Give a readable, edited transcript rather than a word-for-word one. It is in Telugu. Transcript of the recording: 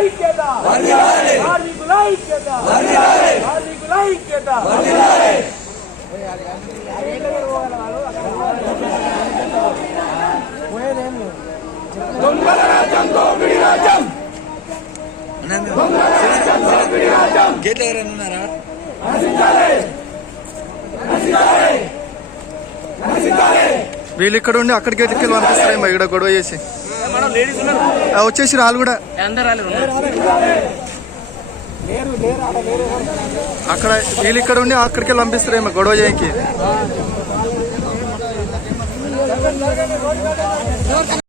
ఐక్యత కార్మికుల ఐక్యత కార్మికుల ఐక్యత దొంగల రాజ్యం దోపిడీ రాజ్యం గేట్లు ఎవరైనా ఉన్నారా? వీళ్ళు ఇక్కడ ఉండి అక్కడ గేట్లకి వెళ్ళి పంపిస్తారేమో ఇక్కడ గొడవ చేసి వచ్చేసి రాళ్ళు కూడా అక్కడ వీళ్ళు ఇక్కడ ఉండి అక్కడికి వెళ్ళి పంపిస్తారేమో గొడవ చేయకి.